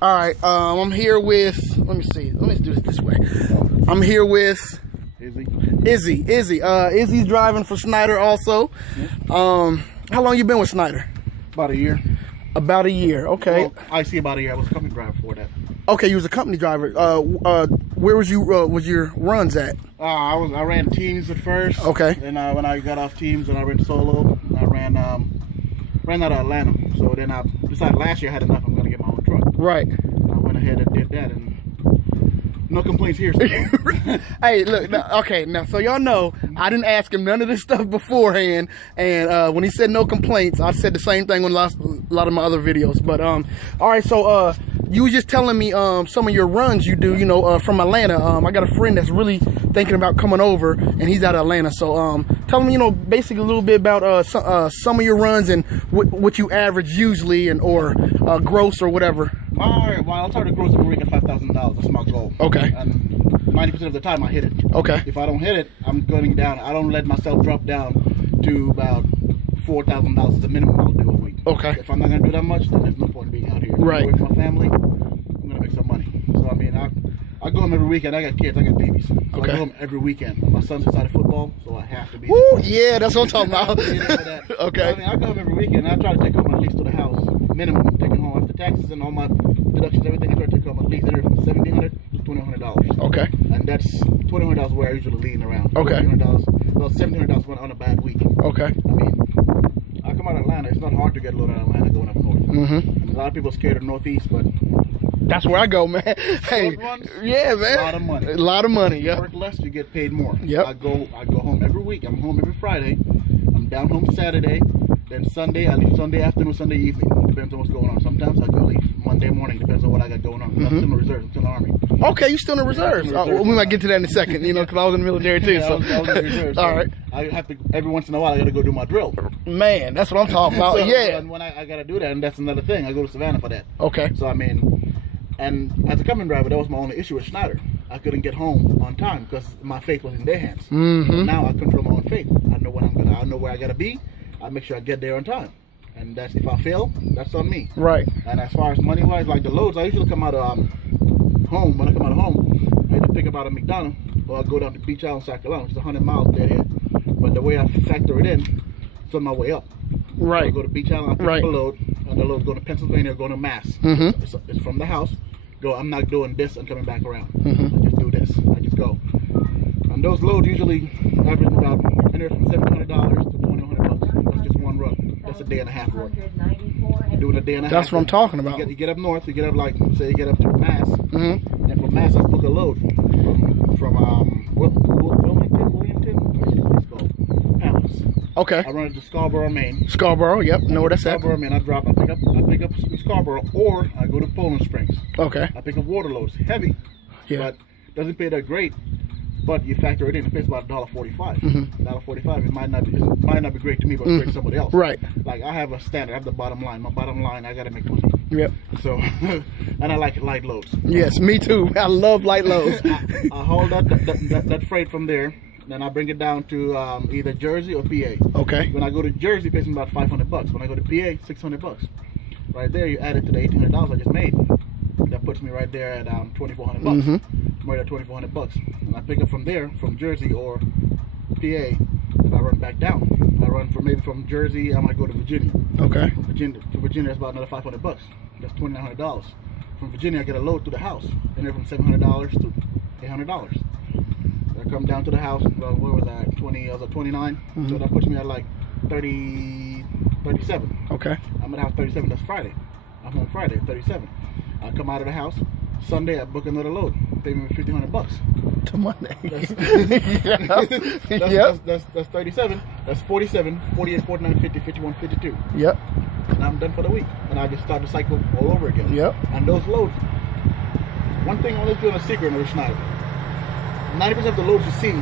All right, I'm here with, let me do it this way. I'm here with Izzy. Izzy's driving for Schneider also. How long you been with Schneider? About a year. About a year, okay. Well, I see about a year. I was a company driver before that. Okay, you was a company driver. Where was your runs at? I ran teams at first. Okay. Then when I got off teams, then I ran solo. I ran out of Atlanta. So then I decided last year I had enough. I'm gonna get my own truck. Right. I went ahead and did that, and no complaints here. Hey, look. Now, so y'all know I didn't ask him none of this stuff beforehand, and when he said no complaints, I said the same thing on a lot of my other videos. But all right, so you was just telling me some of your runs you do, from Atlanta. I got a friend that's really thinking about coming over, and he's out of Atlanta. So tell me, basically a little bit about some of your runs and what you average usually, and or gross or whatever. All right, well, I'll try to gross every week at $5,000. That's my goal. Okay. And 90% of the time I hit it. Okay. If I don't hit it, I'm going down. I don't let myself drop down to about $4,000 is the minimum I'll do a week. Okay. If I'm not going to do that much, then there's no point in being out here. Right. With my family, I'm going to make some money. So, I mean, I go home every weekend. I got kids. I got babies. So okay. I go home every weekend. My son's inside football, so I have to be there. Woo, yeah, that's what I'm talking about. Okay. So, I mean, I go home every weekend. I try to take home at least to the house. Minimum. Taking home after taxes and all my deductions, everything. I try to take home at least anywhere from $1,700 to $2,100. Okay. And that's $2,100 where I usually lean around. Okay. $1,700. Well, $1,700 went on a bad week. Okay. I mean, I come out of Atlanta. It's not hard to get a load out of Atlanta going up north. And a lot of people are scared of Northeast, but that's where I go, man. Hey, yeah, man. A lot of money. A lot of money. Yeah. You work less, you get paid more. Yep. I go home every week. I'm home every Friday. I'm down home Saturday. Then Sunday, I leave Sunday afternoon, Sunday evening. Depends on what's going on. Sometimes I go leave Monday morning. Depends on what I got going on. I'm still in the reserves. I'm still in the Army. Okay, you still in the reserves. We might get to that in a second, because I was in the military too. Yeah, so. I was in the reserves. All right. I have to, every once in a while, I got to go do my drill. Man, that's what I'm talking about. So, yeah. And when I got to do that, and that's another thing, I go to Savannah for that. Okay. So, I mean, and as a company driver, that was my only issue with Schneider. I couldn't get home on time because my faith was in their hands. So now I control my own faith. I know I know where I got to be. I make sure I get there on time. And that's, if I fail, that's on me. Right. And as far as money-wise, like the loads, I usually come out of home. When I come out of home, I either pick up out of McDonough or I go down to Beach Island, South Carolina, which is 100 miles dead end. But the way I factor it in, it's on my way up. Right. So I go to Beach Island, I pick up a load, and the load's going to Pennsylvania or going to Mass. It's from the house. I'm not doing this and coming back around. I just do this. I just go. And those loads usually average about anywhere from $700 to $2,100. That's just one run. That's a day and a half work. You're doing a day and a half. That's what I'm talking about. You get up north. You get up say you get up to Mass. And from Mass, I book a load from Wilmington. It's called Palace. Okay. I run it to Scarborough, Maine. Scarborough, yep. Know where that's at. Scarborough, Maine. I pick up in Scarborough, or I go to Poland Springs. Okay. I pick up water loads, heavy, but doesn't pay that great. But you factor it in, it pays about $1.45. $1.45. It might not be great to me, but it's great to somebody else. Right. Like I have a standard. I have the bottom line. My bottom line, I gotta make money. Yep. So, and I like light loads. Yes, me too. I love light loads. I haul that freight from there. Then I bring it down to either Jersey or PA. Okay. When I go to Jersey, it pays me about $500. When I go to PA, $600. Right there, you add it to the $1,800 I just made. That puts me right there at $2,400. I'm right at $2,400. And I pick up from there, from Jersey or PA, and I run back down. I run from Jersey, I might go to Virginia. Okay. From Virginia to Virginia, that's about another $500. That's $2,900. From Virginia, I get a load to the house, anywhere from $700 to $800. I come down to the house. What was that? 29. So that puts me at like 37. Okay. I'm at house 37. That's Friday. I'm home Friday, 37. I come out of the house. Sunday, I book another load. Pay me $1,500. To Monday. That's 37. That's 47, 48, 49, 50, 51, 52. Yep. And I'm done for the week. And I just start the cycle all over again. Yep. And those loads, one thing I'll let you in a secret with Schneider. 90% of the loads you see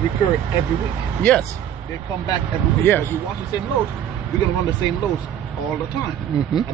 recur every week. Yes. They come back every week. Yes. If you watch the same loads, we're going to run the same loads all the time.